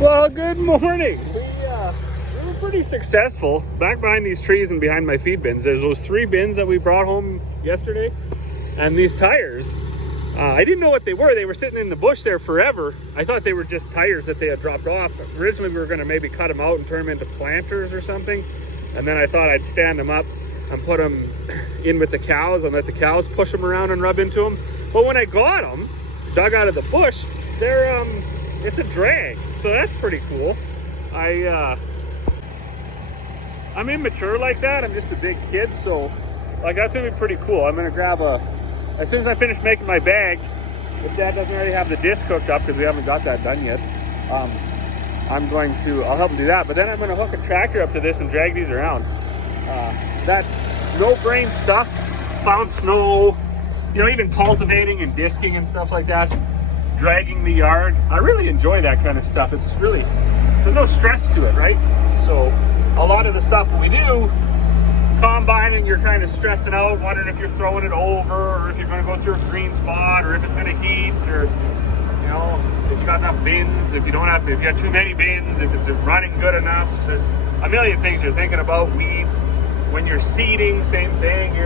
Well, good morning. We were pretty successful back behind these trees and behind my feed bins. There's those 3 bins that we brought home yesterday, and these tires. I didn't know what they were. They were sitting in the bush there forever. I thought they were just tires that they had dropped off. Originally, we were going to maybe cut them out and turn them into planters or something, and then I thought I'd stand them up and put them in with the cows and let the cows push them around and rub into them. But when I got them dug out of the bush, they're it's a drag, so that's pretty cool. I'm immature like that. I'm just a big kid, so like that's gonna be pretty cool. I'm gonna grab as soon as I finish making my bags, if Dad doesn't already have the disc hooked up, because we haven't got that done yet, I'll help him do that. But then I'm gonna hook a tractor up to this and drag these around. That no-brain stuff, plowing snow, you know, even cultivating and disking and stuff like that, dragging the yard. I really enjoy that kind of stuff. It's really, there's no stress to it, right? So a lot of the stuff we do, combining, you're kind of stressing out, wondering if you're throwing it over, or if you're going to go through a green spot, or if it's going to heat, or, you know, if you got enough bins, if you got too many bins, if it's running good enough. There's a million things you're thinking about. Weeds. When you're seeding, same thing.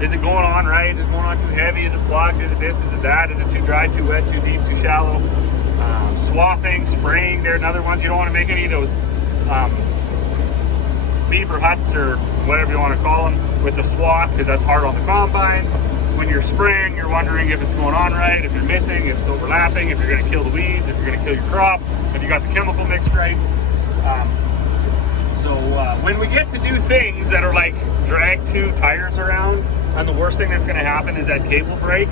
Is it going on right? Is it going on too heavy? Is it plugged? Is it this? Is it that? Is it too dry, too wet, too deep, too shallow? Swathing, spraying, they're another ones. You don't want to make any of those beaver huts or whatever you want to call them with the swath, because that's hard on the combines. When you're spraying, you're wondering if it's going on right, if you're missing, if it's overlapping, if you're going to kill the weeds, if you're going to kill your crop, if you got the chemical mixed right. So when we get to do things that are like drag 2 tires around, and the worst thing that's going to happen is that cable break,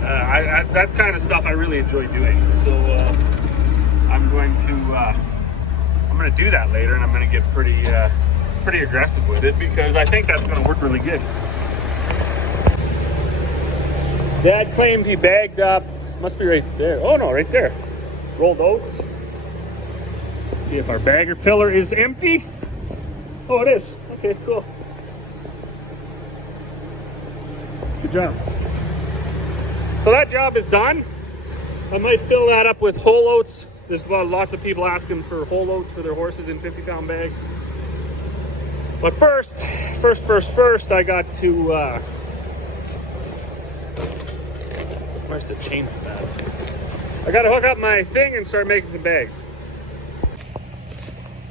that kind of stuff I really enjoy doing. So I'm going to do that later, and I'm going to get pretty aggressive with it, because I think that's going to work really good. Dad claimed he bagged up, must be right there. Oh no, right there. Rolled oats. See if our bagger filler is empty. Oh, it is. Okay, cool. Good job. So that job is done. I might fill that up with whole oats. There's lots of people asking for whole oats for their horses in 50-pound bags. But first, I got to, where's the chain for that? I got to hook up my thing and start making some bags.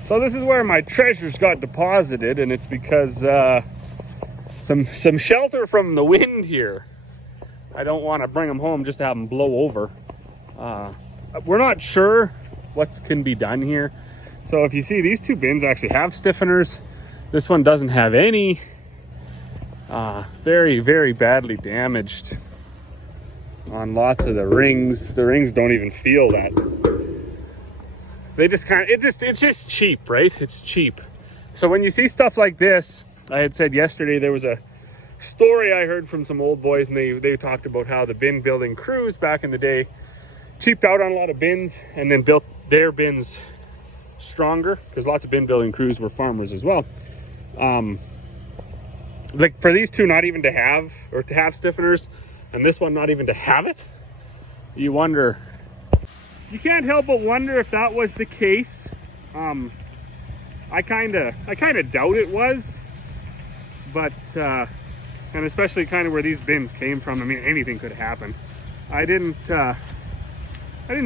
So this is where my treasures got deposited, and it's because some shelter from the wind here. I don't want to bring them home just to have them blow over. We're not sure what can be done here. So if you see, these 2 bins actually have stiffeners. This one doesn't have any. Very, very badly damaged on lots of the rings. The rings don't even feel that. They just it's just cheap, right? It's cheap. So when you see stuff like this, I had said yesterday, there was a story I heard from some old boys, and they talked about how the bin building crews back in the day cheaped out on a lot of bins and then built their bins stronger, because lots of bin building crews were farmers as well. Like for these 2 not even to have stiffeners, and this one not even to have it, you wonder. You can't help but wonder if that was the case. I kind of doubt it was, but and especially kind of where these bins came from. I mean, anything could happen. I didn't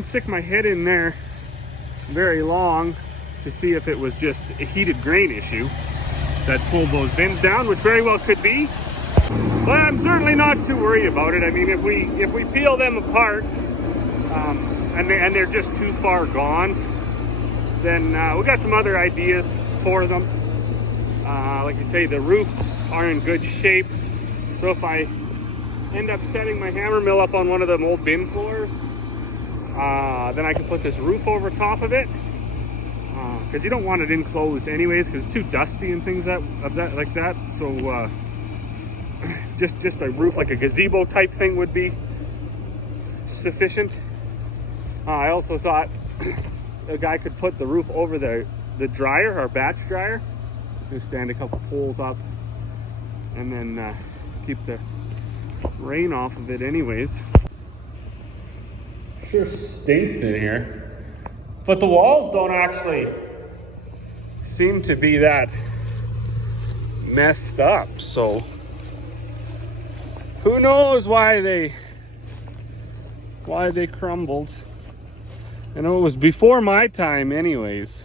stick my head in there very long to see if it was just a heated grain issue that pulled those bins down, which very well could be. But I'm certainly not too worried about it. I mean, if we peel them apart, and they're just too far gone, then we got some other ideas for them. Like you say, the roofs are in good shape. So if I end up setting my hammer mill up on one of them old bin floors, then I can put this roof over top of it, because you don't want it enclosed anyways, because it's too dusty and things like that. So just a roof, like a gazebo type thing, would be sufficient. I also thought a guy could put the roof over the dryer, our batch dryer. Just stand a couple poles up and then keep the rain off of it anyways. Sure stinks in here. But the walls don't actually seem to be that messed up, so who knows why they crumbled. I know it was before my time anyways.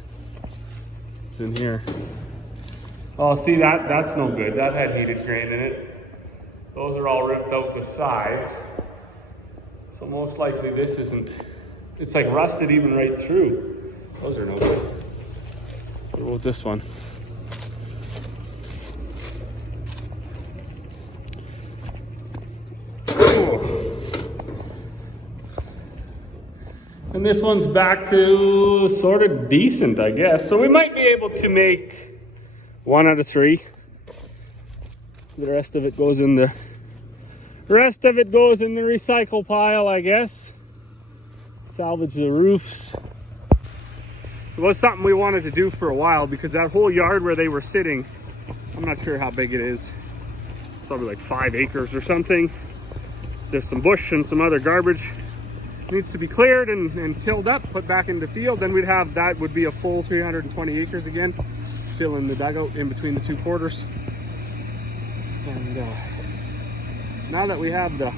It's in here. Oh, see, that's no good. That had heated grain in it. Those are all ripped out the sides. So most likely this isn't, it's like rusted even right through. Those are no good. What about this one? And this one's back to sort of decent, I guess. So we might be able to make 1 out of 3. The rest of it goes in the recycle pile, I guess. Salvage the roofs. It was something we wanted to do for a while because that whole yard where they were sitting, I'm not sure how big it is. It's probably like 5 acres or something. There's some bush and some other garbage. Needs to be cleared and tilled up, put back into field. Then that would be a full 320 acres again. Still in the dugout in between the 2 quarters. And now that we have the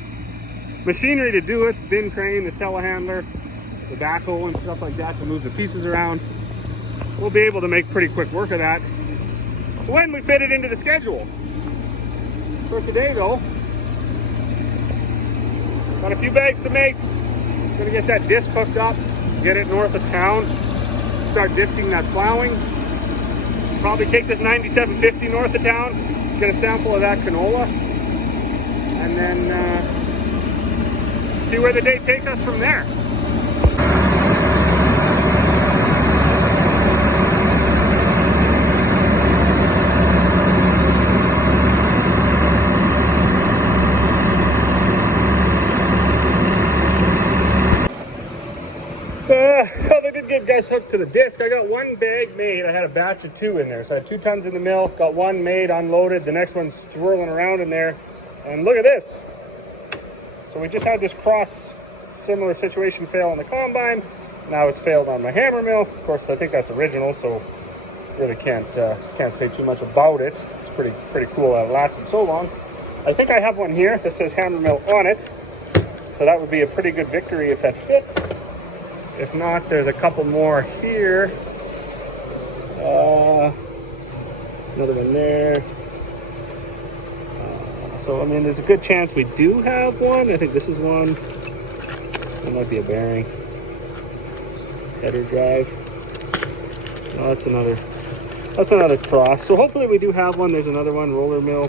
machinery to do it, bin crane, the telehandler, the backhoe and stuff like that to move the pieces around, we'll be able to make pretty quick work of that when we fit it into the schedule. For today though, got a few bags to make. Gonna get that disc hooked up, get it north of town, start disking that plowing. Probably take this 9750 north of town, get a sample of that canola, and then see where the day takes us from there. Well, they did get guys hooked to the disc. I got 1 bag made. I had a batch of 2 in there. So I had 2 tons in the mill, got 1 made, unloaded. The next one's swirling around in there. And look at this. So we just had this similar situation fail on the combine. Now it's failed on my hammer mill. Of course, I think that's original, so really can't say too much about it. It's pretty cool that it lasted so long. I think I have one here that says hammer mill on it. So that would be a pretty good victory if that fit. If not, there's a couple more here. Another one there. So, I mean, there's a good chance we do have one. I think this is one. That might be a bearing. Header drive. Oh, that's another cross. So hopefully we do have one. There's another one, roller mill.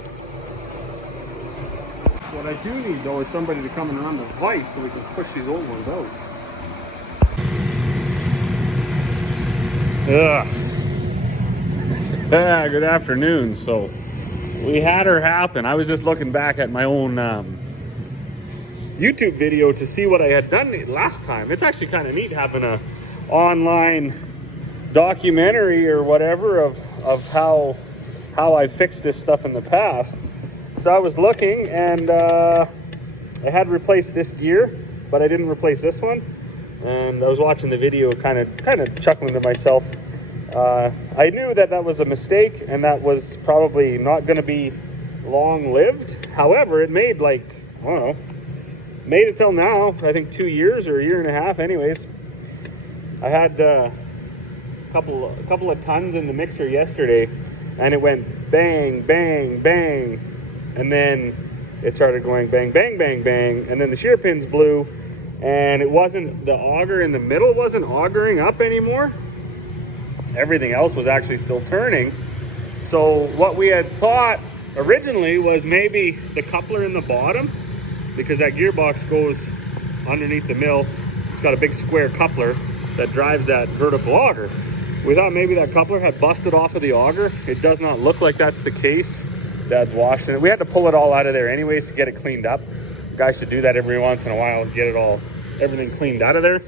What I do need, though, is somebody to come and run the vise so we can push these old ones out. Good afternoon. So we had her happen. I was just looking back at my own YouTube video to see what I had done last time. It's actually kind of neat having a online documentary or whatever of how I fixed this stuff in the past. So I was looking and I had replaced this gear, but I didn't replace this one. And I was watching the video kind of chuckling to myself. I knew that was a mistake and that was probably not going to be long-lived. However, it made I don't know, made it till now, I think 2 years or a year and a half anyways. I had a couple of tons in the mixer yesterday and it went bang, bang, bang. And then it started going bang, bang, bang, bang. And then the shear pins blew. And it wasn't, the auger in the middle wasn't augering up anymore. Everything else was actually still turning. So what we had thought originally was maybe the coupler in the bottom, because that gearbox goes underneath the mill. It's got a big square coupler that drives that vertical auger. We thought maybe that coupler had busted off of the auger. It does not look like that's the case. Dad's washing it. We had to pull it all out of there anyways to get it cleaned up. Guys should do that every once in a while, get everything cleaned out of there.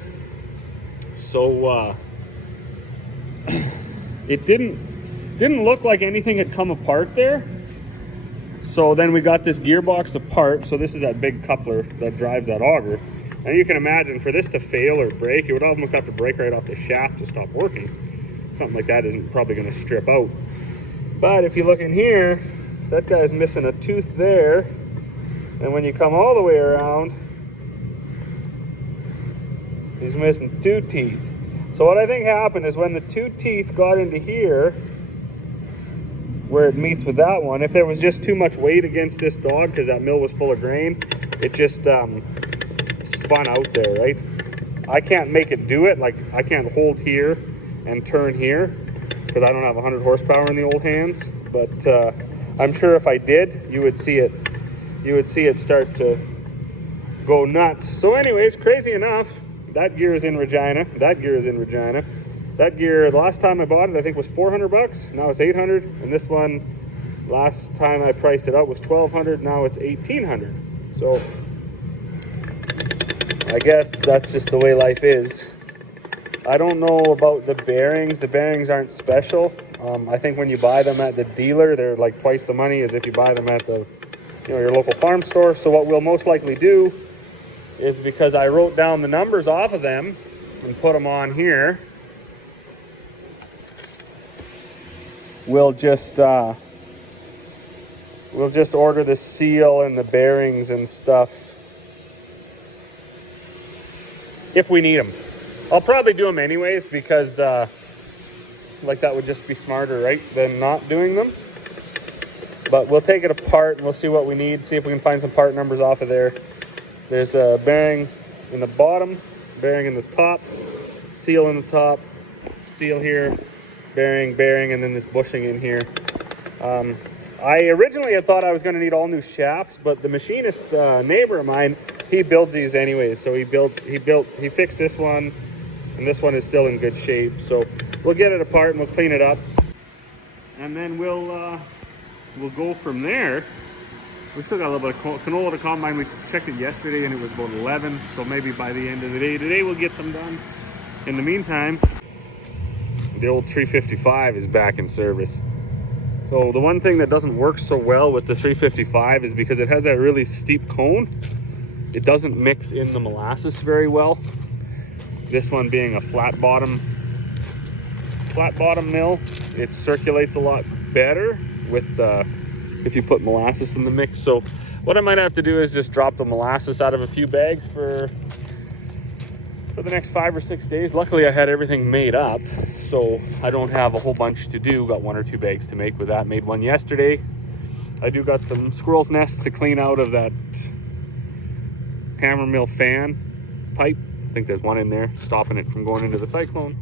So it didn't look like anything had come apart there. So then we got this gearbox apart. So this is that big coupler that drives that auger. And you can imagine for this to fail or break, it would almost have to break right off the shaft to stop working. Something like that isn't probably going to strip out. But if you look in here, that guy's missing a tooth there. And when you come all the way around, he's missing 2 teeth. So what I think happened is when the 2 teeth got into here, where it meets with that one, if there was just too much weight against this dog because that mill was full of grain, it just spun out there, right? I can't make it do it. Like, I can't hold here and turn here because I don't have 100 horsepower in the old hands. But I'm sure if I did, you would see it start to go nuts. So anyways, crazy enough, that gear is in Regina. That gear is in Regina. That gear, the last time I bought it, I think was 400 bucks. Now it's 800. And this one, last time I priced it out was 1200. Now it's 1800. So I guess that's just the way life is. I don't know about the bearings. The bearings aren't special. I think when you buy them at the dealer, they're like twice the money as if you buy them at the, your local farm store. So what we'll most likely do is, because I wrote down the numbers off of them and put them on here, we'll just order the seal and the bearings and stuff if we need them. I'll probably do them anyways because like that would just be smarter, right, than not doing them. But we'll take it apart and we'll see what we need, see if we can find some part numbers off of there. There's a bearing in the bottom, bearing in the top, seal in the top, seal here, bearing, and then this bushing in here. I originally had thought I was going to need all new shafts, but the machinist neighbor of mine, he builds these anyways. So he fixed this one, and this one is still in good shape. So we'll get it apart and we'll clean it up, and then we'll go from there. We still got a little bit of canola to combine. We checked it yesterday and it was about 11. So maybe by the end of the day today we'll get some done. In the meantime, the old 355 is back in service. So the one thing that doesn't work so well with the 355 is because it has that really steep cone. It doesn't mix in the molasses very well. This one being a flat bottom mill, it circulates a lot better with if you put molasses in the mix. So what I might have to do is just drop the molasses out of a few bags for the next 5 or 6 days. Luckily I had everything made up, so I don't have a whole bunch to do. Got 1 or 2 bags to make with that. Made one yesterday. I do got some squirrel's nests to clean out of that hammer mill fan pipe. I think there's one in there stopping it from going into the cyclone.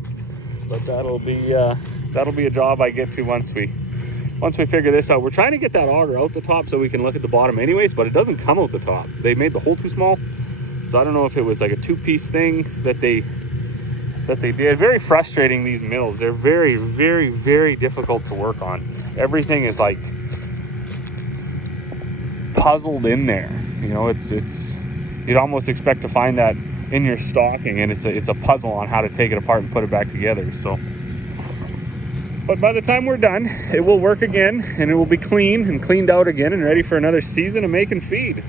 But that'll be a job I get to once we figure this out. We're trying to get that auger out the top so we can look at the bottom anyways, but it doesn't come out the top. They made the hole too small. So I don't know if it was like a 2-piece thing that they did. Very frustrating, these mills. They're very, very, very difficult to work on. Everything is like puzzled in there. You'd almost expect to find that in your stocking, and it's a puzzle on how to take it apart and put it back together. So, but by the time we're done, it will work again, and it will be clean and cleaned out again and ready for another season of making feed.